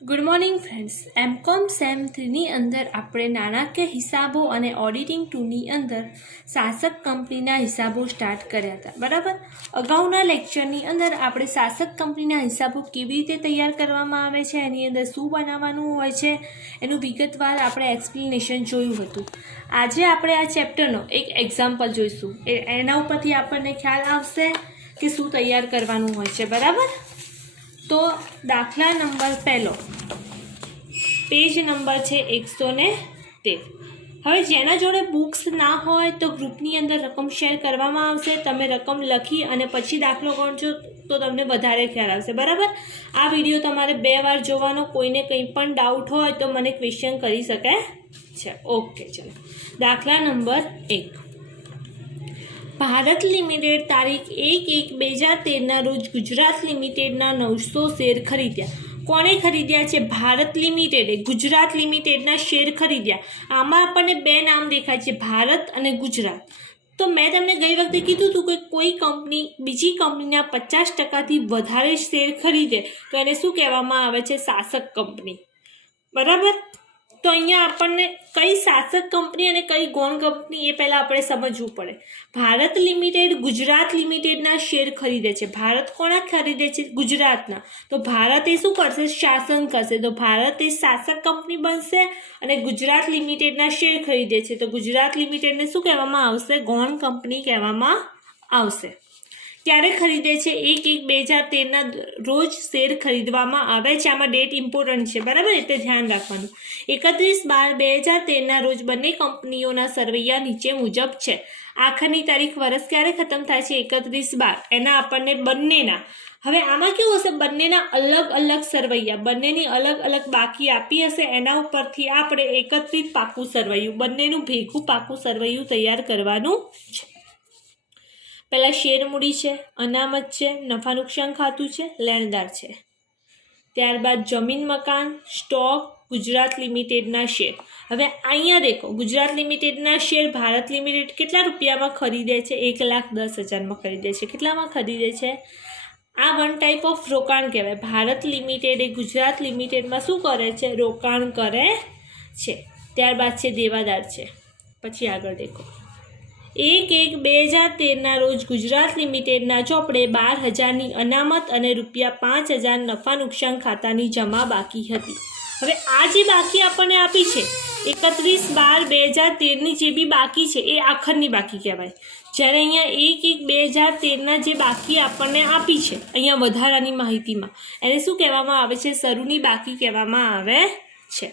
Good morning friends. MCom sem 3ની અંદર આપણે નાણાકીય હિસાબો અને ઓડિટિંગ 2ની અંદર શાસક કંપનીના હિસાબો સ્ટાર્ટ કર્યા હતા. બરાબર. અગાઉના લેક્ચરની અંદર આપણે શાસક કંપનીના હિસાબો કેવી રીતે તૈયાર કરવામાં આવે છે, એની અંદર શું બનાવવાનું હોય છે, એનું વિગતવાર આપણે એક્સપ્લેનેશન જોયું હતું. આજે આપણે આ ચેપ્ટરનો એક એક્ઝામ્પલ જોઈશું. એના ઉપરથી આપણને ખ્યાલ આવશે કે શું તૈયાર કરવાનું હોય છે. બરાબર. તો દાખલા નંબર પહેલો, પેજ નંબર છે 113. હવે જેના જોડે બુક્સ ના હોય તો ગ્રુપની અંદર રકમ શેર કરવામાં આવશે. તમે રકમ લખી અને પછી દાખલો ગણજો તો તમને વધારે ખ્યાલ આવશે. બરાબર. આ વિડીયો તમારે 2 વાર જોવાનો. કોઈને કંઈ પણ ડાઉટ હોય તો મને ક્વેશ્ચન કરી શકે છે. ઓકે, ચલો. દાખલા નંબર 1. ભારત લિમિટેડ તારીખ 1/1/2013ના રોજ ગુજરાત લિમિટેડના 900 શેર ખરીદ્યા. કોણે ખરીદ્યા છે? ભારત લિમિટેડે ગુજરાત લિમિટેડના શેર ખરીદ્યા. આમાં આપણને 2 નામ દેખાય છે, ભારત અને ગુજરાત. તો મેં તમને ગઈ વખતે કીધું હતું કે કોઈ કંપની બીજી કંપનીના 50%થી વધારે શેર ખરીદે તો એને શું કહેવામાં આવે છે? શાસક કંપની. બરાબર. તો અહીંયા આપણને કઈ શાસક કંપની અને કઈ ગૌણ કંપની એ પહેલાં આપણે સમજવું પડે. ભારત લિમિટેડ ગુજરાત લિમિટેડના શેર ખરીદે છે. ભારત કોના ખરીદે છે? ગુજરાતના. તો ભારત એ શું કરશે? શાસન કરશે. તો ભારત એ શાસક કંપની બનશે અને ગુજરાત લિમિટેડના શેર ખરીદે છે તો ગુજરાત લિમિટેડને શું કહેવામાં આવશે? ગૌણ કંપની કહેવામાં આવશે. ક્યારે ખરીદે છે? 1/1/2013ના રોજ શેર ખરીદવામાં આવે છે. આમાં ડેટ ઇમ્પોર્ટન્ટ છે. બરાબર. એટલે ધ્યાન રાખવાનું. 31/12/2013ના રોજ બંને કંપનીઓના સરવૈયા નીચે મુજબ છે. આખરની તારીખ વર્ષ ક્યારે ખતમ થાય છે? 31/12. એના આપણને બંનેના, હવે આમાં કેવું હશે? બંનેના અલગ અલગ સરવૈયા, બંનેની અલગ અલગ બાકી આપી હશે. એના ઉપરથી આપણે 31 પાકું સરવૈયું, બંનેનું ભેગું પાકું સરવૈયું તૈયાર કરવાનું છે. પહેલા શેર મૂડી છે, અનામત છે, નફા નુકસાન ખાતું છે, લેણદાર છે. ત્યારબાદ જમીન મકાન, સ્ટોક, ગુજરાત લિમિટેડના શેર. હવે અહીંયા દેખો, ગુજરાત લિમિટેડના શેર ભારત લિમિટેડ કેટલા રૂપિયામાં ખરીદે છે? 1,10,000માં ખરીદે છે. કેટલામાં ખરીદે છે? આ વન ટાઈપ ઓફ રોકાણ કહેવાય. ભારત લિમિટેડ એ ગુજરાત લિમિટેડમાં શું કરે છે? રોકાણ કરે છે. ત્યારબાદ છે દેવાદાર છે. પછી આગળ દેખો, 1/1/2013ના રોજ ગુજરાત લિમિટેડના ચોપડે 12,000ની અનામત અને ₹5,000 નફા નુકસાન ખાતાની જમા બાકી હતી. હવે આ જે બાકી આપણને આપી છે 31/12/2013ની જે બી બાકી છે એ આખરની બાકી કહેવાય. જ્યારે અહીંયા 1/1/2013ના જે બાકી આપણને આપી છે અહીંયા વધારાની માહિતીમાં, એને શું કહેવામાં આવે છે? શરૂની બાકી કહેવામાં આવે છે.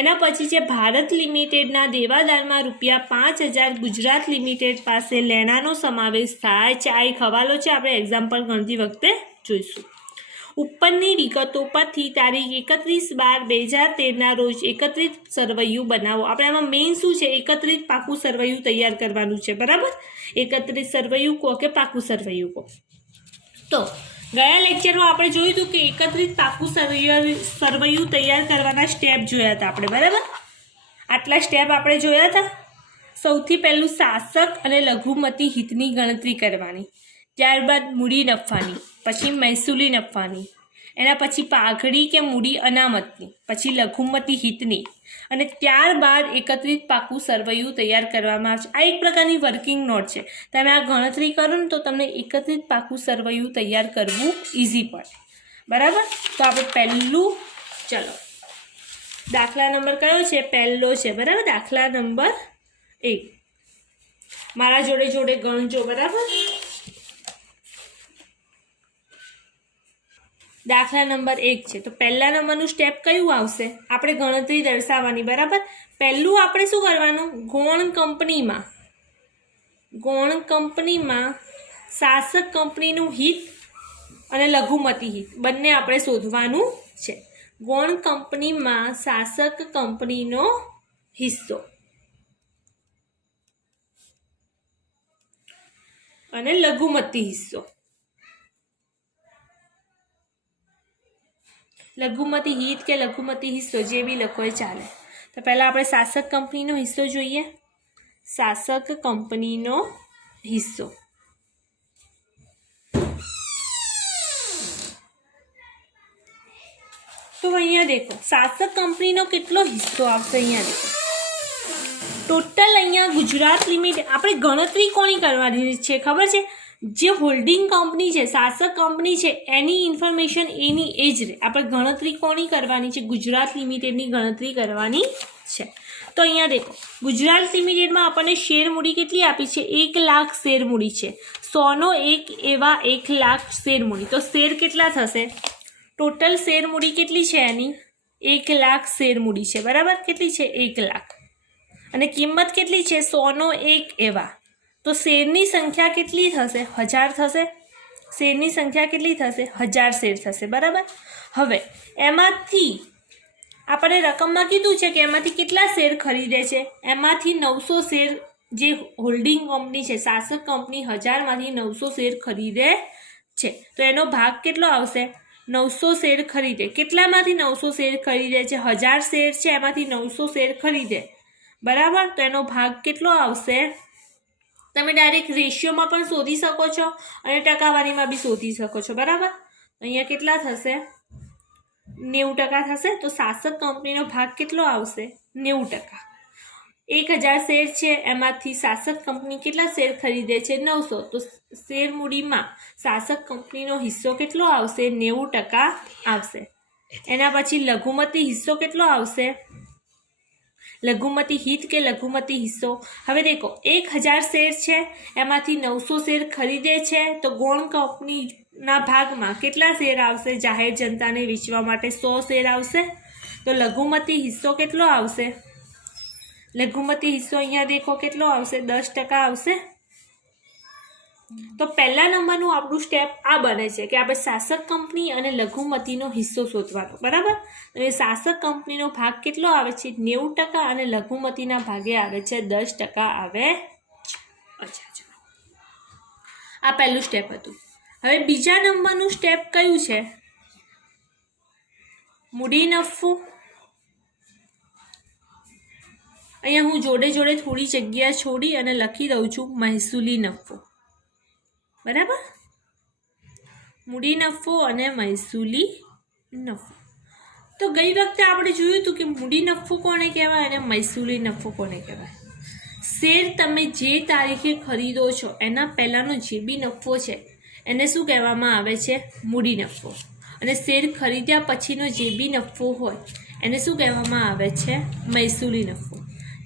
એના પછી છે ભારત લિમિટેડના દેવાદારમાં ₹5,000 ગુજરાત લિમિટેડ પાસે લેણાનો સમાવેશ થાય છે. આ એક હવાલો છે, આપણે એક્ઝામ્પલ ગણતી વખતે જોઈશું. ઉપરની વિગતો પરથી તારીખ 31/12/2013ના રોજ 31 સરવૈયું બનાવો. આપણે આમાં મેઇન શું છે? 31 પાકું સરવૈયું તૈયાર કરવાનું છે. બરાબર. 31 સરવૈયું કહો કે પાકું સરવૈયું કહો. તો ગયા લેક્ચરમાં આપણે જોયું હતું કે 31 પાકું સરવૈયું તૈયાર કરવાના સ્ટેપ જોયા હતા આપણે. બરાબર. આટલા સ્ટેપ આપણે જોયા હતા. સૌથી પહેલું શાસક અને લઘુમતી હિતની ગણતરી કરવાની, ત્યારબાદ મૂડી નફાની, પછી મહેસૂલી નફાની, એના પછી પાઘડી કે મૂડી અનામતની, પછી લઘુમતી હિતની, અને ત્યારબાદ 31 પાકું સરવૈયું તૈયાર કરવામાં આવશે. આ એક પ્રકારની વર્કિંગ નોટ છે. તમે આ ગણતરી કરો ને તો તમને 31 પાકું સરવૈયું તૈયાર કરવું ઇઝી પડે. બરાબર. તો આપણે પહેલું, ચલો, દાખલા નંબર કયો છે? પહેલો છે. બરાબર. દાખલા નંબર 1. મારા જોડે જોડે ગણજો. બરાબર. દાખલા નંબર 1 છે. તો પહેલા નંબરનું સ્ટેપ કયું આવશે? આપણે ગણતરી દર્શાવવાની. બરાબર. પહેલું આપણે શું કરવાનું? ગૌણ કંપનીમાં શાસક કંપનીનું હિત અને લઘુમતી હિત બંને આપણે શોધવાનું છે. ગૌણ કંપનીમાં શાસક કંપનીનો હિસ્સો અને લઘુમતી હિસ્સો. લઘુમતી હિત કે લઘુમતી હિસ્સો જે બી લખો એ ચાલે. તો પહેલાં આપણે શાસક કંપનીનો હિસ્સો જોઈએ. શાસક કંપનીનો હિસ્સો તો અહીંયા દેખો શાસક કંપનીનો કેટલો હિસ્સો આવશે, અહીંયા દેખો ટોટલ અહીંયા ગુજરાત લિમિટેડ આપણે ગણતરી કોની કરવાની છે ખબર છે? જે હોલ્ડિંગ કંપની છે, શાસક કંપની છે, એની ઇન્ફોર્મેશન એની એ જ રહે. આપણે ગણતરી કોની કરવાની છે? ગુજરાત લિમિટેડની ગણતરી કરવાની છે. તો અહીંયા દેખો ગુજરાત લિમિટેડમાં આપણને શેર મૂડી કેટલી આપી છે? 1 લાખ શેર મૂડી છે. 100નો 1 એવા 1 લાખ શેર મૂડી. તો શેર કેટલા થશે? ટોટલ શેર મૂડી કેટલી છે એની? 1 લાખ શેર મૂડી છે, બરાબર? કેટલી છે? 1 લાખ. અને કિંમત કેટલી છે? 100નો 1 એવા. તો શેરની સંખ્યા કેટલી થશે? 1000 થશે. શેરની સંખ્યા કેટલી થશે? 1000 શેર થશે, બરાબર? હવે એમાંથી આપણે રકમમાં કીધું છે કે એમાંથી કેટલા શેર ખરીદે છે? એમાંથી 900 શેર જે હોલ્ડિંગ કંપની છે, શાસક કંપની 1000માંથી 900 શેર ખરીદે છે. તો એનો ભાગ કેટલો આવશે? 900 શેર ખરીદે. કેટલામાંથી 900 શેર ખરીદે છે? 1000 શેર છે, એમાંથી 900 શેર ખરીદે, બરાબર? તો એનો ભાગ કેટલો આવશે? તમે ડાયરેક્ટ રેશિયોમાં પણ શોધી શકો છો અને ટકાવારીમાં બી શોધી શકો છો, બરાબર? અહીંયા કેટલા થશે? 90% થશે. તો શાસક કંપનીનો ભાગ કેટલો આવશે? 90%. 1000 શેર છે, એમાંથી શાસક કંપની કેટલા શેર ખરીદે છે? 900. તો શેર મૂડીમાં શાસક કંપનીનો હિસ્સો કેટલો આવશે? 90% આવશે. એના પછી લઘુમતી હિસ્સો કેટલો આવશે? લઘુમતી હિત કે લઘુમતી હિસ્સો. હવે દેખો 1000 શેર છે, એમાંથી 900 શેર ખરીદે છે. તો ગૌણ કંપનીના ભાગમાં કેટલા શેર આવશે? જાહેર જનતાને વેચવા માટે 100 શેર આવશે. તો લઘુમતી હિસ્સો કેટલો આવશે? લઘુમતી હિસ્સો અહીંયા દેખો કેટલો આવશે? 10% આવશે. તો પહેલા નંબરનું આપણું સ્ટેપ આ બને છે કે આપણે શાસક કંપની અને લઘુમતીનો હિસ્સો શોધવાનો, બરાબર? તો એ શાસક કંપનીનો ભાગ કેટલો આવે છે? 90% અને લઘુમતીના ભાગે આવે છે 10% આવે. અચ્છા, ચલો આ પહેલું સ્ટેપ હતું. હવે બીજા નંબરનું સ્ટેપ કયું છે? મૂડી નફો. અહીંયા હું જોડે જોડે થોડી જગ્યા છોડી અને લખી દઉં છું મહેસૂલી નફો, બરાબર? મૂડી નફો અને મહેસૂલી નફો. તો ગઈ વખતે આપણે જોયું હતું કે મૂડી નફો કોને કહેવાય અને મહેસૂલી નફો કોને કહેવાય. શેર તમે જે તારીખે ખરીદો છો એના પહેલાંનો જે બી નફો છે એને શું કહેવામાં આવે છે? મૂડી નફો. અને શેર ખરીદ્યા પછીનો જે બી નફો હોય એને શું કહેવામાં આવે છે? મહેસૂલી નફો.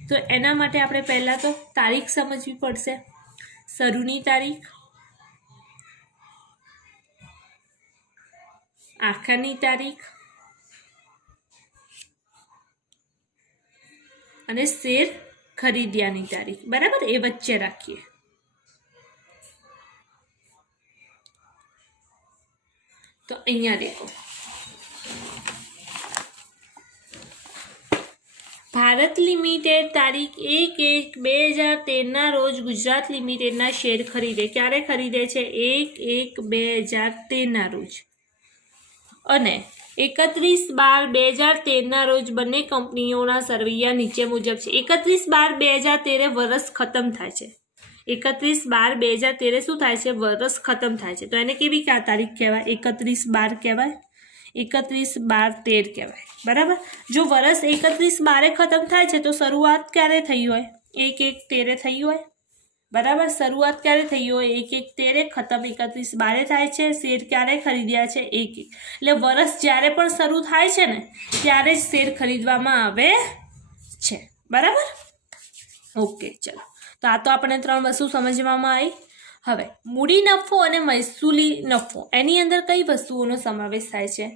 તો એના માટે આપણે પહેલાં તો તારીખ સમજવી પડશે. શરૂની તારીખ, આખરની તારીખ અને શેર ખરીદ્યાની તારીખ, બરાબર? એ વચ્ચે રાખીએ. તો અહીંયા દેખો ભારત લિમિટેડ તારીખ 1/1/2013 રોજ ગુજરાત લિમિટેડના શેર ખરીદે. ક્યારે ખરીદે છે? 1/1/2013 રોજ. અને 31/12/2013 રોજ બંને કંપનીઓના સરવૈયા નીચે મુજબ છે. 31/12/2013 વર્ષ ખતમ થાય છે. 31/12/2013 શું થાય છે? વર્ષ ખતમ થાય છે. તો એને કેવી તારીખ કહેવાય? 31/12 કહેવાય, 31/12/13 કહેવાય, બરાબર? જો વર્ષ 31/12 ખતમ થાય છે તો શરૂઆત ક્યારે થઈ હોય? 1/1/13 થઈ હોય, બરાબર? શરૂઆત ક્યારે થઈ હોય? 1/1/13, ખતમ 31/12 થાય છે. શેર ક્યારે ખરીદ્યા છે? 1/1. એટલે વર્ષ જ્યારે પણ શરૂ થાય છે ને ત્યારે જ શેર ખરીદવામાં આવે છે, બરાબર? ઓકે, ચલો. તો આ તો આપણે 3 વસ્તુ સમજવામાં આવી. હવે મૂડી નફો અને મહેસૂલી નફો, એની અંદર કઈ વસ્તુઓનો સમાવેશ થાય છે?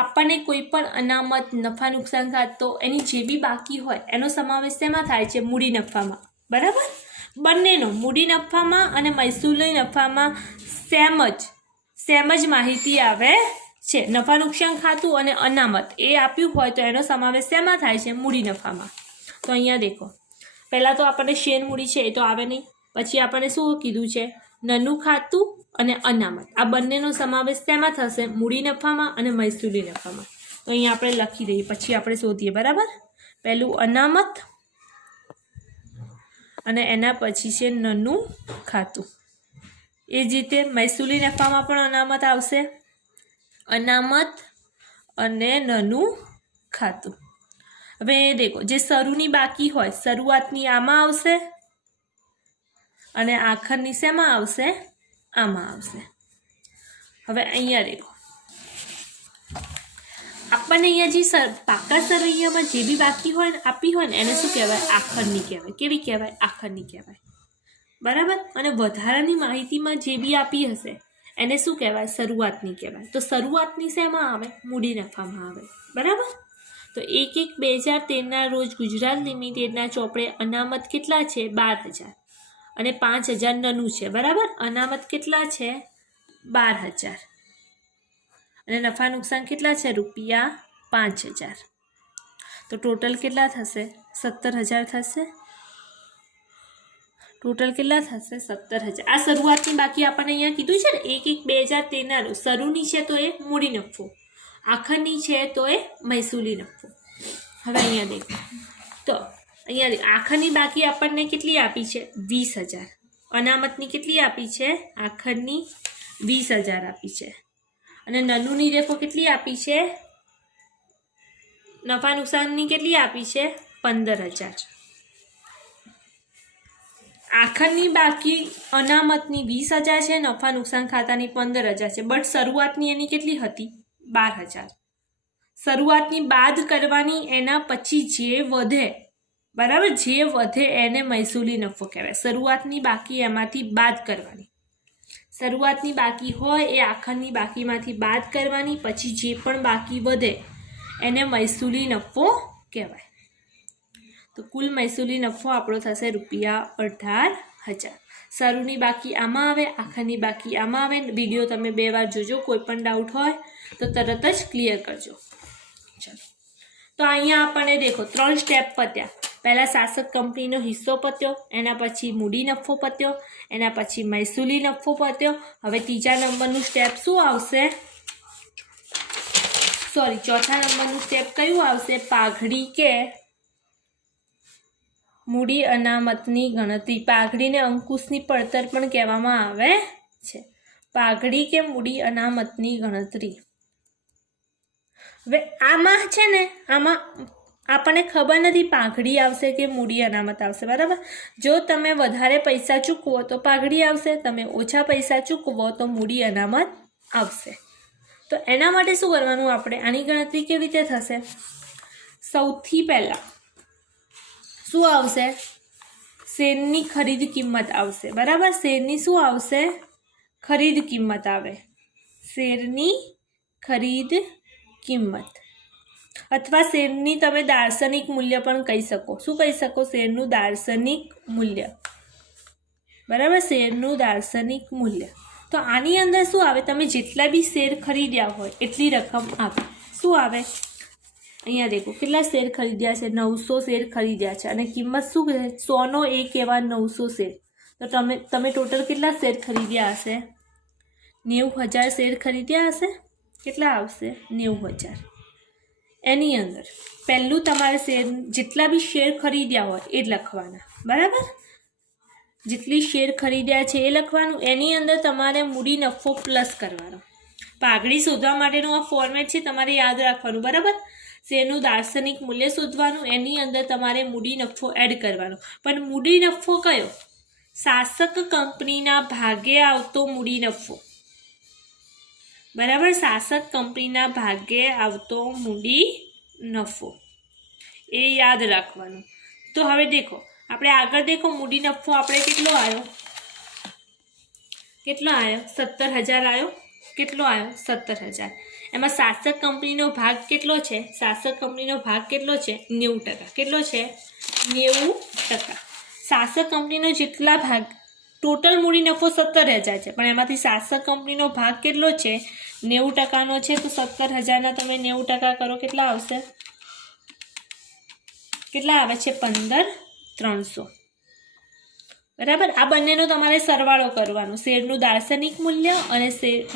આપણને કોઈ પણ અનામત, નફા નુકસાન ખાતો એની જે બી બાકી હોય એનો સમાવેશ શેમાં થાય છે? મૂડી નફામાં, બરાબર? બંનેનો મૂડી નફામાં અને મહેસૂલી નફામાં સેમ જ માહિતી આવે છે. નફા નુકસાન ખાતું અને અનામત એ આપ્યું હોય તો એનો સમાવેશ શેમાં થાય છે? મૂડી નફામાં. તો અહીંયા દેખો પહેલાં તો આપણને શેર મૂડી છે એ તો આવે નહીં. પછી આપણને શું કીધું છે? નાનું ખાતું અને અનામત. આ બંનેનો સમાવેશ શેમાં થશે? મૂડી નફામાં અને મહેસૂલી નફામાં. તો અહીંયા આપણે લખી દઈએ, પછી આપણે શોધીએ, બરાબર? પહેલું અનામત અને એના પછી છે નાનું ખાતું. એ જ રીતે મહેસૂલી નફામાં પણ અનામત આવશે. અનામત અને નનું ખાતું. હવે દેખો જે શરૂની બાકી હોય શરૂઆતની આમાં આવશે અને આખરની શેમાં આવશે? આમાં આવશે. હવે અહીંયા દેખો આપણને અહીંયા જે પાકા સરવૈયામાં જે બી બાકી હોય ને આપી હોય ને એને શું કહેવાય? આખરની કહેવાય. કેવી કહેવાય? આખરની કહેવાય. બરાબર. અને વધારાની માહિતીમાં જે બી આપી હશે એને શું કહેવાય? શરૂઆતની કહેવાય. તો શરૂઆતની શેમાં આવે? મૂડી નફામાં આવે. બરાબર. તો 1/1/2013ના રોજ ગુજરાત લિમિટેડના ચોપડે અનામત કેટલા છે? 12,000 અને 5,000 નનું છે. બરાબર. અનામત કેટલા છે? 12,000 અને નફા નુકસાન કેટલા છે? ₹5,000. તો ટોટલ કેટલા થશે? 17,000 થશે. ટોટલ કેટલા થશે? 17,000. આ શરૂઆતની બાકી આપણને અહીંયા કીધું છે ને 1/1/2013ના રોજ. શરૂની છે તો એ મૂડી નફો, આખરની છે તો એ મહેસૂલી નફો. હવે અહીંયા દેખો તો અહીંયા આખરની બાકી આપણને કેટલી આપી છે? 20,000. અનામતની કેટલી આપી છે? આખરની 20,000 આપી છે. અને નનુની દેખો કેટલી આપી છે? નફા નુકસાનની કેટલી આપી છે? 15,000. આખરની બાકી અનામતની 20,000 છે, નફા નુકસાન ખાતાની 15,000 છે. બટ શરૂઆતની એની કેટલી હતી? 12,000. શરૂઆતની બાદ કરવાની, એના પછી જે વધે, બરાબર, જે વધે એને મહેસૂલી નફો કહેવાય. શરૂઆતની બાકી એમાંથી બાદ કરવાની. શરૂઆતની બાકી હોય એ આખરની બાકીમાંથી બાદ કરવાની, પછી જે પણ બાકી વધે એને મહેસૂલી નફો કહેવાય. તો કુલ મહેસૂલી નફો આપણો થશે ₹18,000. શરૂની બાકી આમાં આવે, આખરની બાકી આમાં આવે. વિડીયો તમે 2 વાર જોજો. કોઈ પણ ડાઉટ હોય તો તરત જ ક્લિયર કરજો. ચલો, તો અહીંયા આપણને દેખો 3 સ્ટેપ પત્યા. પહેલાં શાસક કંપનીનો હિસ્સો પત્યો, એના પછી મૂડી નફો પત્યો, એના પછી મહેસૂલી નફો પત્યો. હવે ત્રીજા નંબરનું સ્ટેપ શું આવશે? ચોથા નંબરનું સ્ટેપ કયું આવશે? પાઘડી કે મૂડી અનામતની ગણતરી. પાઘડીને અંકુશની પડતર પણ કહેવામાં આવે છે. પાઘડી કે મૂડી અનામતની ગણતરી. હવે આમાં છે ને, આમાં આપણને ખબર નથી પાઘડી આવશે કે મૂડી અનામત આવશે. બરાબર. જો તમે વધારે પૈસા ચૂકવો તો પાઘડી આવશે, તમે ઓછા પૈસા ચૂકવો તો મૂડી અનામત આવશે. તો એના માટે શું કરવાનું? આપણે આની ગણતરી કેવી રીતે થશે? સૌથી પહેલાં શું આવશે? શેરની ખરીદ કિંમત આવશે. બરાબર. શેરની શું આવશે? ખરીદ કિંમત આવે. શેરની ખરીદ કિંમત અથવા શેરની તમે દાર્શનિક મૂલ્ય પણ કહી શકો. શું કહી શકો? શેરનું દાર્શનિક મૂલ્ય. બરાબર. શેરનું દાર્શનિક મૂલ્ય. તો આની અંદર શું આવે? તમે જેટલા બી શેર ખરીદ્યા હોય એટલી રકમ આવે. શું આવે? અહીંયા દેખો કેટલા શેર ખરીદ્યા છે? 900 શેર ખરીદ્યા છે. અને કિંમત શું છે? 100નો 1 એવા 900 શેર. તો તમે ટોટલ કેટલા શેર ખરીદ્યા હશે? 90,000 શેર ખરીદ્યા હશે. કેટલા આવશે? 90,000. એની અંદર પહેલું તમારે શેર જેટલા બી શેર ખરીદ્યા હોય એ જ લખવાના. બરાબર. જેટલી શેર ખરીદ્યા છે એ લખવાનું. એની અંદર તમારે મૂડી નફો પ્લસ કરવાનો. પાઘડી શોધવા માટેનું આ ફોર્મેટ છે, તમારે યાદ રાખવાનું. બરાબર. શેરનું દાર્શનિક મૂલ્ય શોધવાનું, એની અંદર તમારે મૂડી નફો એડ કરવાનો. પણ મૂડી નફો કયો? શાસક કંપનીના ભાગે આવતો મૂડી નફો. બરાબર. શાસક કંપનીના ભાગે આવતો મૂડી નફો એ યાદ રાખવાનું. તો હવે દેખો આપણે આગળ દેખો મૂડી નફો આપણે કેટલો આવ્યો? 17,000 આવ્યો. કેટલો આવ્યો? 17,000. એમાં શાસક કંપનીનો ભાગ કેટલો છે? શાસક કંપનીનો ભાગ કેટલો છે? 90%. કેટલો છે? 90%. શાસક કંપનીનો જેટલા ભાગ, ટોટલ મૂડી નફો 17,000 છે, પણ એમાંથી શાસક કંપનીનો ભાગ કેટલો છે? 90%નો છે. તો 17,000ના તમે 90% કરો, કેટલા આવશે? કેટલા આવે છે? 15,300. બરાબર. આ બંનેનો તમારે સરવાળો કરવાનો, શેરનું દાર્શનિક મૂલ્ય અને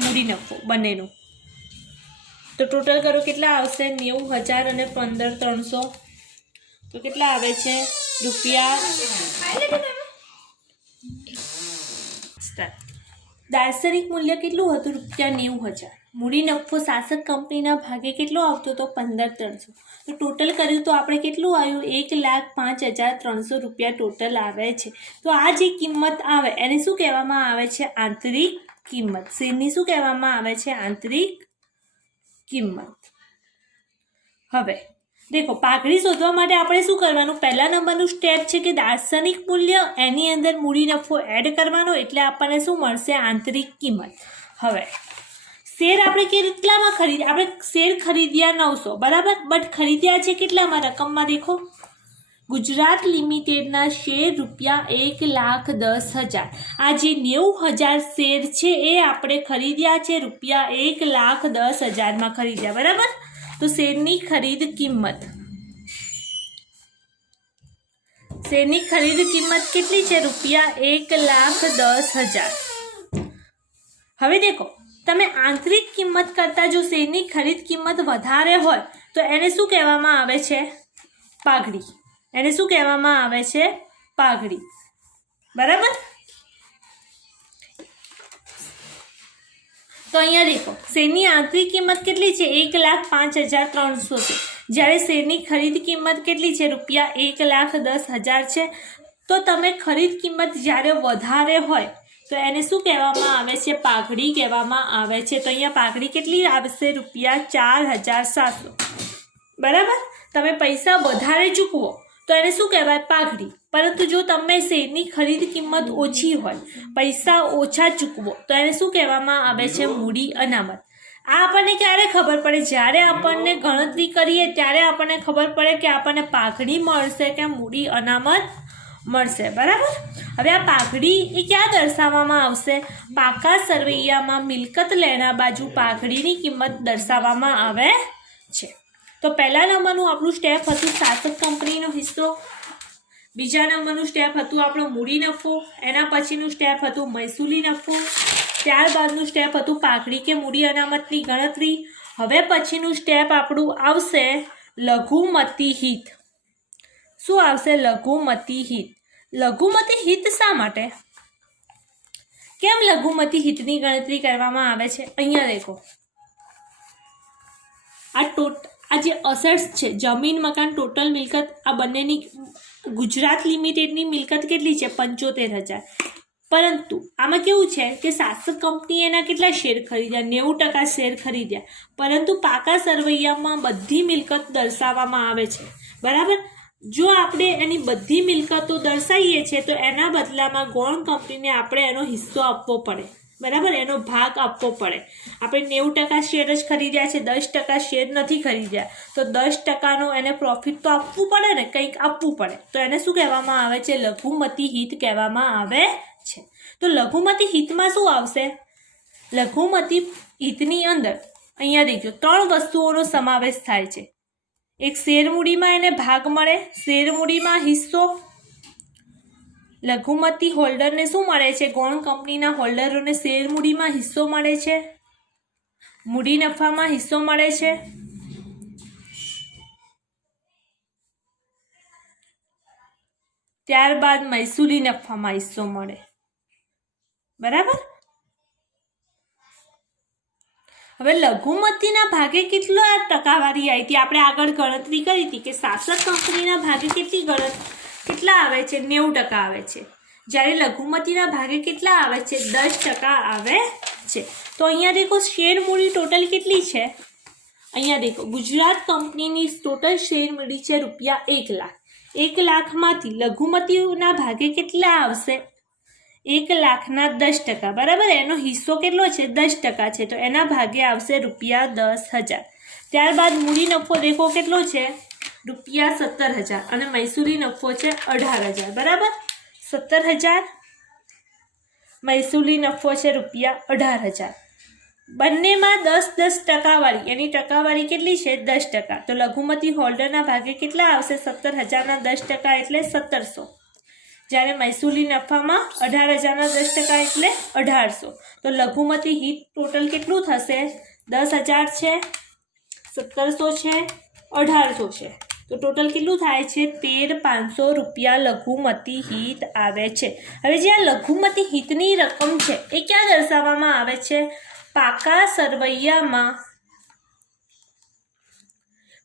મૂડી નફો બંનેનો. તો ટોટલ કરો કેટલા આવશે? 90,000 અને 15,300. તો કેટલા આવે છે? દાર્શનિક મૂલ્ય કેટલું હતું? ₹90,000. મૂડી નફો શાસક કંપનીના ભાગે કેટલો આવતો હતો 15,300. તો ટોટલ કર્યું તો આપણે કેટલું આવ્યું 1,05,300 રૂપિયા ટોટલ આવે છે. તો આ જે કિંમત આવે એને શું કહેવામાં આવે છે? આંતરિક કિંમત. શેરની શું કહેવામાં આવે છે? આંતરિક કિંમત. હવે દેખો પાઘડી શોધવા માટે આપણે શું કરવાનું? પહેલા નંબરનું સ્ટેપ છે કે દાર્શનિક મૂલ્ય એની અંદર મૂડી નફો એડ કરવાનો એટલે આપણને શું મળશે? આંતરિક કિંમત. હવે શેર આપણે કેટલામાં ખરીદ્યા? આપણે શેર ખરીદ્યા 900 બરાબર, બટ ખરીદ્યા છે કેટલામાં? રકમમાં દેખો, ગુજરાત લિમિટેડના શેર રૂપિયા 1,10,000. આ જે 90,000 શેર છે એ આપણે ખરીદ્યા છે રૂપિયા 1,10,000 ખરીદ્યા બરાબર. તો શેરની ખરીદ કિંમત કેટલી છે? રૂપિયા 1,10,000. હવે દેખો તમે આંતરિક કિંમત કરતાં જો શેરની ખરીદ કિંમત વધારે હોય તો એને શું કહેવામાં આવે છે? પાઘડી. એને શું કહેવામાં આવે છે? પાઘડી બરાબર. તો અહીંયા દેખો શેરની આંતરિક કિંમત કેટલી છે? 1,05,300 છે, જ્યારે શેરની ખરીદ કિંમત કેટલી છે? રૂપિયા 1,10,000 છે. તો તમે ખરીદ કિંમત જ્યારે વધારે હોય તો એને શું કહેવામાં આવે છે? પાઘડી કહેવામાં આવે છે. તો અહીંયા પાઘડી કેટલી આવશે? રૂપિયા 4,700 બરાબર. તમે પૈસા વધારે ચૂકવો તો એને શું કહેવાય? પાઘડી. પરંતુ જો તમે શેરની ખરીદ કિંમત ઓછી હોય, પૈસા ઓછા ચૂકવો તો એને શું કહેવામાં આવે છે? મૂડી અનામત. આ આપણને ક્યારે ખબર પડે? જ્યારે આપણને ગણતરી કરીએ ત્યારે આપણને ખબર પડે કે આપણને પાઘડી મળશે કે મૂડી અનામત મળશે બરાબર. હવે આ પાઘડી એ ક્યાં દર્શાવવામાં આવશે? પાકા સરવૈયામાં મિલકત લેણા બાજુ પાઘડીની કિંમત દર્શાવવામાં આવે છે. તો પહેલા નંબરનું આપણું સ્ટેપ હતું શાસક કંપનીનો હિસ્સો, બીજા નંબરનું સ્ટેપ હતું આપણો મૂડી નફો, એના પછીનું સ્ટેપ હતું મહેસૂલી નફો, ત્યારબાદનું સ્ટેપ હતું પાઘડી કે મૂડી અનામતની ગણતરી. હવે પછીનું સ્ટેપ આપણું આવશે લઘુમતી હિત. શું આવશે? લઘુમતી હિત. લઘુમતી હિત શા માટે? કેમ લઘુમતી હિતની ગણતરી કરવામાં આવે છે? અહીંયા દેખો આ જે અસેટ્સ છે, જમીન મકાન ટોટલ મિલકત, આ બંનેની ગુજરાત લિમિટેડની મિલકત કેટલી છે? 75,000. પરંતુ આમાં કેવું છે કે શાસક કંપનીએ એના કેટલા શેર ખરીદ્યા? 90% શેર ખરીદ્યા. પરંતુ પાકા સરવૈયામાં બધી મિલકત દર્શાવવામાં આવે છે બરાબર. જો આપણે એની બધી મિલકતો દર્શાવીએ છીએ તો એના બદલામાં ગૌણ કંપનીને આપણે એનો હિસ્સો આપવો પડે બરાબર, એનો ભાગ આપવો પડે. આપણે 90% શેર જ ખરીદ્યા છે, 10% શેર નથી ખરીદ્યા, તો 10%નો એને પ્રોફિટ તો આપવું પડે ને, કંઈક આપવું પડે. તો એને શું કહેવામાં આવે છે? લઘુમતી હિત કહેવામાં આવે છે. તો લઘુમતી હિતમાં શું આવશે? લઘુમતી હિતની અંદર અહીંયા દેખજો 3 વસ્તુઓનો સમાવેશ થાય છે. એક શેર મૂડીમાં એને ભાગ મળે, શેર મૂડીમાં હિસ્સો, લઘુમતી હોલ્ડરને શું મળે છે? ગૌણ કંપનીના હોલ્ડરોને શેર મૂડીમાં હિસ્સો મળે છે, મૂડી નફામાં હિસ્સો મળે છે, ત્યારબાદ મહેસૂલી નફામાં હિસ્સો મળે બરાબર. હવે લઘુમતીના ભાગે કેટલો ટકાવારી આવી હતી? આપણે આગળ ગણતરી કરી હતી કે શાસક કંપનીના ભાગે કેટલા આવે છે? 90% આવે છે, જ્યારે લઘુમતીના ભાગે કેટલા આવે છે? 10% આવે છે. તો અહીંયા દેખો શેર મૂડી ટોટલ કેટલી છે? અહીંયા દેખો ગુજરાત કંપનીની ટોટલ શેર મૂડી છે રૂપિયા 1,00,000. 1,00,000માંથી લઘુમતીના ભાગે કેટલા આવશે? 1,00,000ના 10% બરાબર. એનો હિસ્સો કેટલો છે? 10% છે, તો એના ભાગે આવશે રૂપિયા 10,000. ત્યારબાદ મૂડી નફો દેખો કેટલો છે? રૂપિયા 17,000 અને મહેસૂલી નફો છે 18,000 બરાબર. 17,000 મહેસૂલી નફો છે રૂપિયા 18,000. બંનેમાં 10% વાળી, એની ટકાવારી કેટલી છે? 10%. તો લઘુમતી હોલ્ડરના ભાગે કેટલા આવશે? 17,000ના 10% એટલે 1,700, જ્યારે મહેસૂલી નફામાં 18,000ના 10% એટલે 1,800. તો લઘુમતી હિત ટોટલ કેટલું થશે? 10,000 છે, 1,700 છે, 1,800 છે. તો ટોટલ કેટલું થાય છે? 13,500 રૂપિયા લઘુમતી હિત આવે છે. હવે જે આ લઘુમતી હિતની રકમ છે એ ક્યાં દર્શાવવામાં આવે છે? પાકા સરવૈયામાં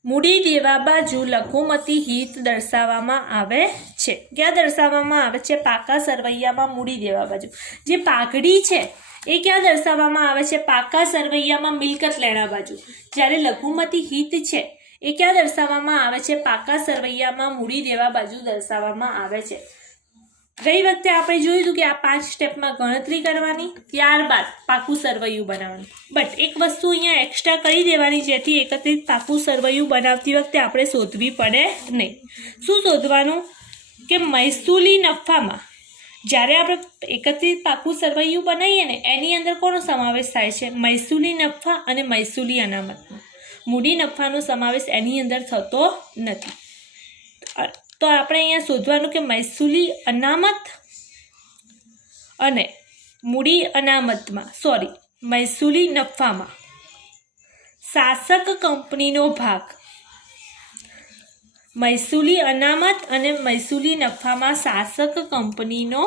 મૂડી દેવા બાજુ લઘુમતી હિત દર્શાવવામાં આવે છે. ક્યાં દર્શાવવામાં આવે છે? પાકા સરવૈયામાં મૂડી દેવા બાજુ. જે પાઘડી છે એ ક્યાં દર્શાવવામાં આવે છે? પાકા સરવૈયામાં મિલકત લેણા બાજુ. જ્યારે લઘુમતી હિત છે એ ક્યાં દર્શાવવામાં આવે છે? પાકા સરવૈયામાં મૂડી દેવા બાજુ દર્શાવવામાં આવે છે. ગઈ વખતે આપણે જોયું હતું કે આ 5 સ્ટેપમાં ગણતરી કરવાની, ત્યારબાદ પાકું સરવૈયું બનાવવાનું. બટ એક વસ્તુ અહીંયા એક્સ્ટ્રા કરી દેવાની, જેથી એકત્રિત પાકું સરવૈયું બનાવતી વખતે આપણે શોધવી પડે નહીં. શું શોધવાનું? કે મહેસૂલી નફામાં જ્યારે આપણે એકત્રિત પાકું સરવૈયું બનાવીએ ને એની અંદર કોનો સમાવેશ થાય છે? મહેસૂલી નફા અને મહેસૂલી અનામતનો. મૂડી નફાનો સમાવેશ એની અંદર થતો નથી. તો આપણે અહીંયા શોધવાનું કે મહેસૂલી અનામત અને મૂડી અનામતમાં મહેસૂલી નફામાં શાસક કંપનીનો ભાગ. મહેસૂલી અનામત અને મહેસૂલી નફામાં શાસક કંપનીનો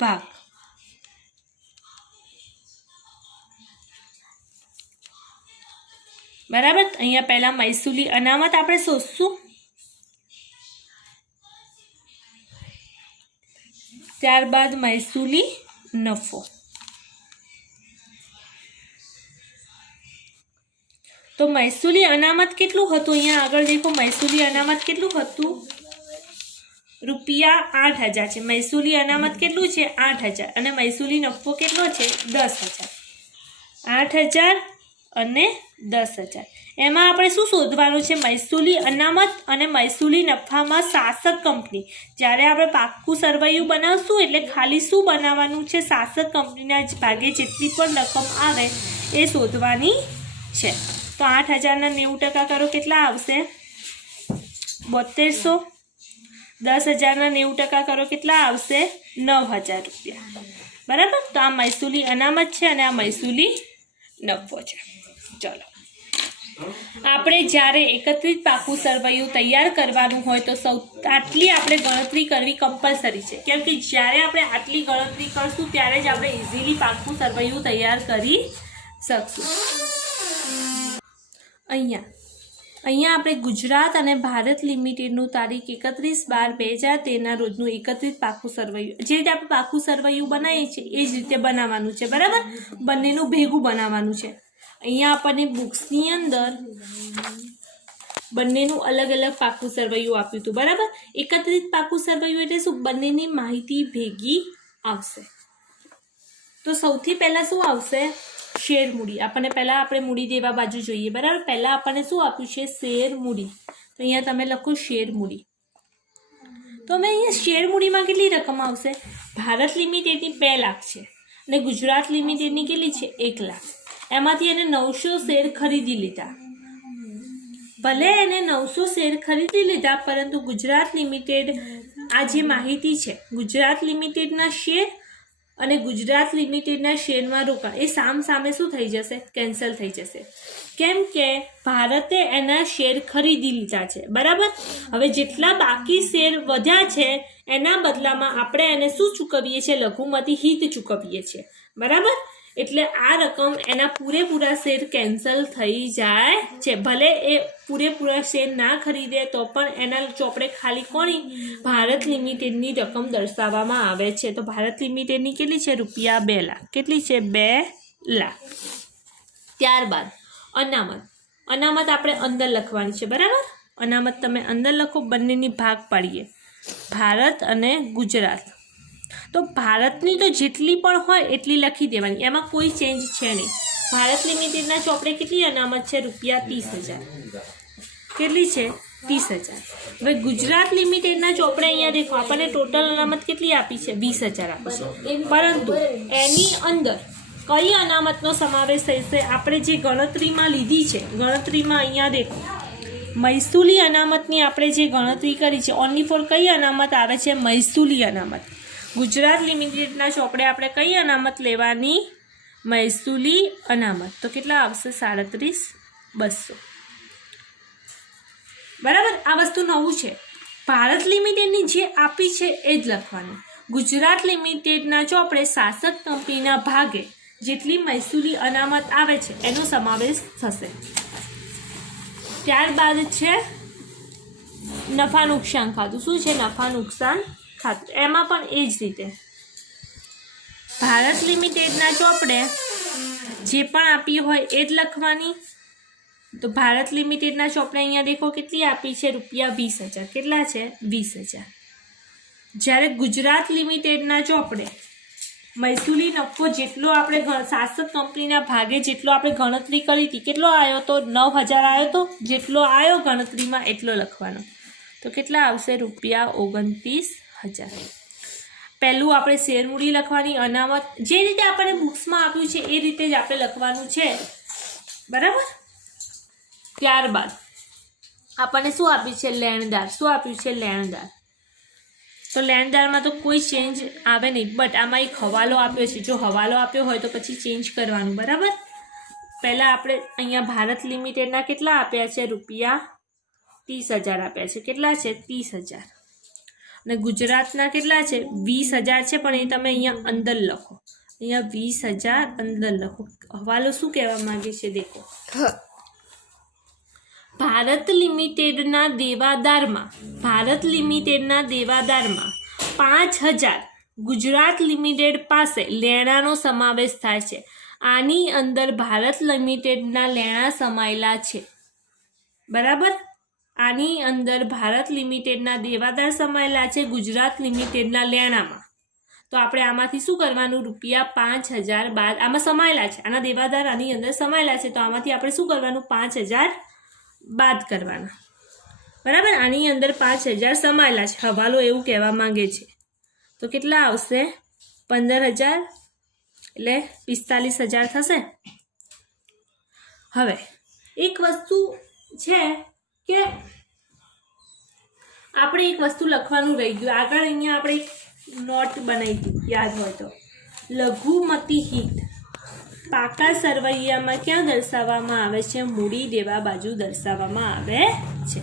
ભાગ. બરાબર. અહીંયા પહેલા મહેસૂલી અનામત આપણે શોધશું, ત્યારબાદ મહેસૂલી નફો. તો મહેસૂલી અનામત કેટલું હતું? અહીંયા આગળ દેખો, મહેસૂલી અનામત કેટલું હતું? ₹8,000 છે. મહેસૂલી અનામત કેટલું છે? 8,000. અને મહેસૂલી નફો કેટલો છે? 10,000. 8,000 અને 10,000. એમાં આપણે શું શોધવાનું છે? મહેસૂલી અનામત અને મહેસૂલી નફામાં શાસક કંપની. જ્યારે આપણે પાકું સરવૈયું બનાવશું એટલે ખાલી શું બનાવવાનું છે? શાસક કંપનીના ભાગે જેટલી પણ રકમ આવે એ શોધવાની છે. તો 8,000ના 90% કરો, કેટલા આવશે? 7200. 10,000ના 90% કરો, કેટલા આવશે? 9,000 રૂપિયા. બરાબર. તો આ મહેસૂલી અનામત છે અને આ મહેસૂલી નફો છે. ચલો, આપણે જ્યારે એકત્રિત પાકું સરવૈયું તૈયાર કરવાનું હોય તો આટલી આપણે ગણતરી કરવી કમ્પલસરી છે. કેમ કે જ્યારે આપણે આટલી ગણતરી કરશું ત્યારે જ આપણે ઇઝીલી પાકું સરવૈયું તૈયાર કરી શકશું. અહીંયા આપણે ગુજરાત અને ભારત લિમિટેડનું તારીખ 31/12/2013ના રોજનું એકત્રિત પાકું સરવૈયું, જે રીતે આપણે પાકું સરવૈયું બનાવીએ છીએ એ જ રીતે બનાવવાનું છે. બરાબર. બંનેનું ભેગું બનાવવાનું છે. અહીંયા આપણને બુક્સની અંદર બંનેનું અલગ અલગ પાકું સરવૈયું આપ્યું હતું. બરાબર. એકત્રિત પાકું સરવૈયું એટલે શું? બંનેની માહિતી ભેગી આવશે. તો સૌથી પહેલા શું આવશે? શેર મૂડી. આપણને પહેલા આપણે મૂડી દેવા બાજુ જોઈએ. બરાબર. પહેલા આપણને શું આપ્યું છે? શેર મૂડી. તો અહીંયા તમે લખો શેર મૂડી. તો અમે અહીંયા શેર મૂડીમાં કેટલી રકમ આવશે? ભારત લિમિટેડની 2 લાખ છે અને ગુજરાત લિમિટેડની કેટલી છે? 1 લાખ. એમાંથી એને 900 શેર ખરીદી લીધા. ભલે એને 900 શેર ખરીદી લીધા, પરંતુ ગુજરાત લિમિટેડ આ જે માહિતી છે, ગુજરાત લિમિટેડના શેર અને ગુજરાત લિમિટેડના શેરમાં રોકાણ એ સામે શું થઈ જશે? કેન્સલ થઈ જશે. કેમ કે ભારતે એના શેર ખરીદી લીધા છે. બરાબર. હવે જેટલા બાકી શેર વધ્યા છે એના બદલામાં આપણે એને શું ચૂકવીએ છીએ? લઘુમતી હિત ચૂકવીએ છીએ. બરાબર. એટલે આ રકમ એના પૂરેપૂરા શેર કેન્સલ થઈ જાય છે. ભલે એ પૂરેપૂરા શેર ના ખરીદે તો પણ એના ચોપડે ખાલી કોની? ભારત લિમિટેડની રકમ દર્શાવવામાં આવે છે. તો ભારત લિમિટેડની કેટલી છે? ₹2 લાખ. કેટલી છે? 2 લાખ. ત્યારબાદ અનામત. અનામત આપણે અંદર લખવાની છે. બરાબર. અનામત તમે અંદર લખો. બંનેની ભાગ પાડીએ, ભારત અને ગુજરાત. તો ભારતની તો જેટલી પણ હોય એટલી લખી દેવાની, એમાં કોઈ ચેન્જ છે નહીં. ભારત લિમિટેડના ચોપડે કેટલી અનામત છે? ₹30,000. કેટલી છે? 30,000. હવે ગુજરાત લિમિટેડના ચોપડે અહીંયા દેખો, આપણને ટોટલ અનામત કેટલી આપી છે? 20,000 આપી છે. પરંતુ એની અંદર કઈ અનામતનો સમાવેશ થશે? આપણે જે ગણતરીમાં લીધી છે, ગણતરીમાં અહીંયા દેખો મહેસૂલી અનામતની આપણે જે ગણતરી કરી છે, ઓનલી ફોર કઈ અનામત આવે છે? મહેસૂલી અનામત. ગુજરાત લિમિટેડના ચોપડે આપણે કઈ અનામત લેવાની? મહેસૂલી અનામત. તો કેટલા આવશે? 37,200. બરાબર. આ વસ્તુ નવું છે. ભારત લિમિટેડની જે આપી છે એ જ લખવાનું. ગુજરાત લિમિટેડના ચોપડે શાસક કંપનીના ભાગે જેટલી મહેસૂલી અનામત આવે છે એનો સમાવેશ થશે. ત્યારબાદ છે નફા નુકસાન ખાતું. શું છે નફા નુકસાન ખાતું? એમાં પણ એ જ રીતે ભારત લિમિટેડના ચોપડે જે પણ આપી હોય એ જ લખવાની. તો ભારત લિમિટેડના ચોપડે અહીંયા દેખો કેટલી આપી છે, ₹20,000. કેટલા છે? 20,000. જ્યારે ગુજરાત લિમિટેડના ચોપડે મહેસૂલી નફો જેટલો આપણે શાસક કંપનીના ભાગે જેટલો આપણે ગણતરી કરી હતી, કેટલો આવ્યો તો 9,000 આવ્યો તો. જેટલો આવ્યો ગણતરીમાં એટલો લખવાનો. તો કેટલા આવશે? ₹29,000. પહેલું આપણે શેરમૂડી લખવાની, અનામત જે રીતે આપણને બુક્સમાં આપ્યું છે એ રીતે જ આપણે લખવાનું છે, બરાબર. ત્યારબાદ આપણને શું આપ્યું છે? લેણદાર. શું આપ્યું છે? લેણદાર. તો લેણદારમાં તો કોઈ ચેન્જ આવે નહીં, બટ આમાં એક હવાલો આપ્યો છે. જો હવાલો આપ્યો હોય તો પછી ચેન્જ કરવાનું, બરાબર. પહેલાં આપણે અહીંયા ભારત લિમિટેડના કેટલા આપ્યા છે? ₹30,000 આપ્યા છે. કેટલા છે? 30,000. અને ગુજરાતના કેટલા છે? 20,000 છે, પણ એ તમે અહીંયા અંદર લખો. અહીંયા 20,000 અંદર લખો. હવાલો શું કહેવા માંગે છે? દેખો, ભારત લિમિટેડના દેવાદારમાં 5,000 ગુજરાત લિમિટેડ પાસે લેણાનો સમાવેશ થાય છે. આની અંદર ભારત લિમિટેડના લેણા સમાયેલા છે, બરાબર. આની અંદર ભારત લિમિટેડના દેવાદાર સમાયેલા છે ગુજરાત લિમિટેડના લેણામાં. તો આપણે આમાંથી શું કરવાનું? ₹5,000 બાદ આમાં સમાયેલા છે, આના દેવાદાર આની અંદર સમાયેલા છે, તો આમાંથી આપણે શું કરવાનું? 5,000 બાદ કરવાના, બરાબર. આની અંદર 5,000 સમાયેલા છે, હવાલો એવું કહેવા માંગે છે. તો કેટલા આવશે? 15,000 એટલે 45,000 થશે. હવે એક વસ્તુ છે કે આપણે એક વસ્તુ લખવાનું રહી ગયું. આગળ અહીંયા આપણે એક નોટ બનાવી હતી, યાદ હોય તો. લઘુમતી હિત પાકા સરવૈયામાં ક્યાં દર્શાવવામાં આવે છે? મૂડી દેવા બાજુ દર્શાવવામાં આવે છે.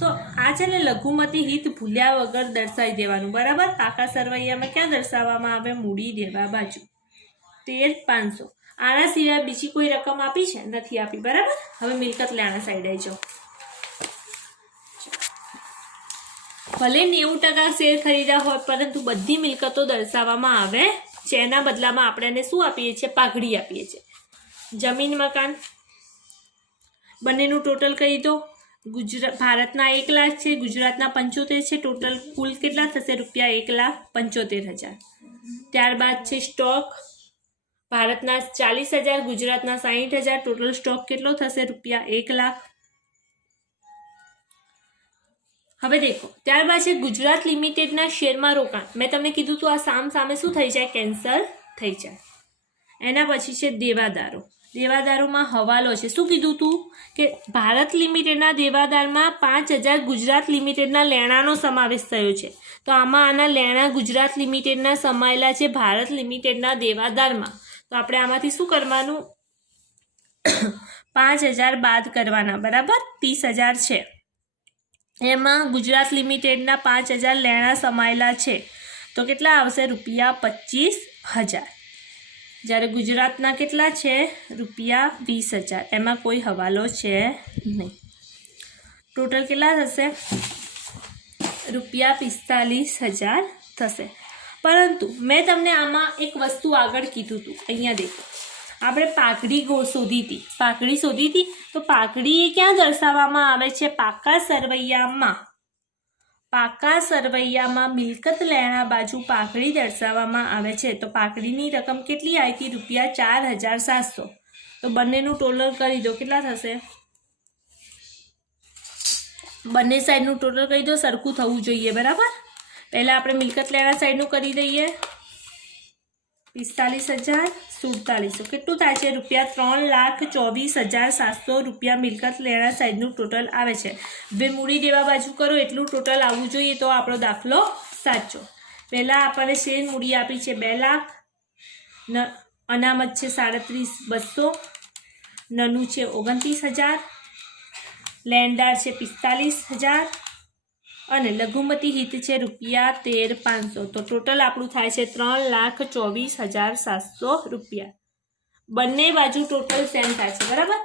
તો આ છે ને લઘુમતી હિત ભૂલ્યા વગર દર્શાવી દેવાનું, બરાબર. પાકા સરવૈયામાં ક્યાં દર્શાવવામાં આવે? મૂડી દેવા બાજુ. 13,500. આના સિવાય બીજી કોઈ રકમ આપી છે? નથી આપી, બરાબર. હવે મિલકત લેણા સાઈડ આવી જાઓ. ભલે 90% શેર ખરીદ્યા હોય, પરંતુ બધી મિલકતો દર્શાવવામાં આવે છે. એના બદલામાં આપણે એને શું આપીએ છીએ? પાઘડી આપીએ છીએ. જમીન મકાન બંનેનું ટોટલ કહી દો. ભારતના 1 લાખ છે, ગુજરાતના 75 છે. ટોટલ કુલ કેટલા થશે? ₹1,75,000. ત્યારબાદ છે સ્ટોક. ભારતના 40,000, ગુજરાતના 60,000. ટોટલ સ્ટોક કેટલો થશે? ₹1 લાખ. હવે દેખો, ત્યારબાદ છે ગુજરાત લિમિટેડના શેરમાં રોકાણ. મેં તમને કીધું હતું આ સામે શું થઈ જાય? કેન્સલ થઈ જાય. એના પછી છે દેવાદારો. દેવાદારોમાં હવાલો છે. શું કીધું તું? કે ભારત લિમિટેડના દેવાદારમાં 5,000 ગુજરાત લિમિટેડના લેણાનો સમાવેશ થયો છે. તો આમાં આના લેણા ગુજરાત લિમિટેડના સમાયેલા છે ભારત લિમિટેડના દેવાદારમાં. તો આપણે આમાંથી શું કરવાનું? 5,000 બાદ કરવાના, બરાબર. 30,000 છે, એમાં ગુજરાત લિમિટેડના 5,000 લેણા સમાયેલા છે. તો કેટલા આવશે? ₹25,000. જ્યારે ગુજરાતના કેટલા છે? ₹20,000. એમાં કોઈ હવાલો છે નહીં. ટોટલ કેટલા થશે? ₹45,000 થશે. પરંતુ મેં તમને આમાં એક વસ્તુ આગળ કીધું હતું. અહીંયા દેખો, આપણે પાઘડી શોધી હતી. તો પાઘડી ક્યાં દર્શાવવામાં આવે છે? પાકા સરવૈયામાં મિલકત લેણા બાજુ પાઘડી દર્શાવવામાં આવે છે. તો પાઘડીની રકમ કેટલી આવી હતી? ₹4,700. તો બંનેનું ટોટલ કરી દો. કેટલા થશે? બંને સાઈડનું ટોટલ કરી દો. સરખું થવું જોઈએ, બરાબર. પહેલાં આપણે મિલકત લેણા સાઈડનું કરી દઈએ. 45,000 4700. કેટલું થાય છે? ₹3,24,700 મિલકત લેણા સાઈડનું ટોટલ આવે છે. બે મૂડી દેવા બાજુ કરો એટલું ટોટલ આવવું જોઈએ, તો આપણો દાખલો સાચો. પહેલાં આપણને શેર મૂડી આપી છે 2 લાખ, અનામત છે 37,200, નનું છે 29,000, લેણદાર છે 45,000 અને લઘુમતી હિત છે ₹13,500. તો ટોટલ આપણું થાય છે ₹3,24,700. બંને બાજુ ટોટલ સેમ થાય છે, બરાબર.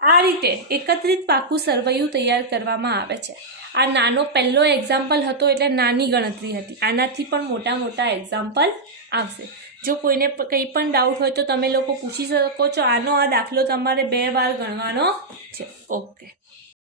આ રીતે એકત્રિત પાકું સરવૈયું તૈયાર કરવામાં આવે છે. આ નાનો પહેલો એક્ઝામ્પલ હતો એટલે નાની ગણતરી હતી. આનાથી પણ મોટા મોટા એક્ઝામ્પલ આવશે. જો કોઈને કંઈ પણ ડાઉટ હોય તો તમે લોકો પૂછી શકો છો. આનો આ દાખલો તમારે 2 વાર ગણવાનો છે. ઓકે.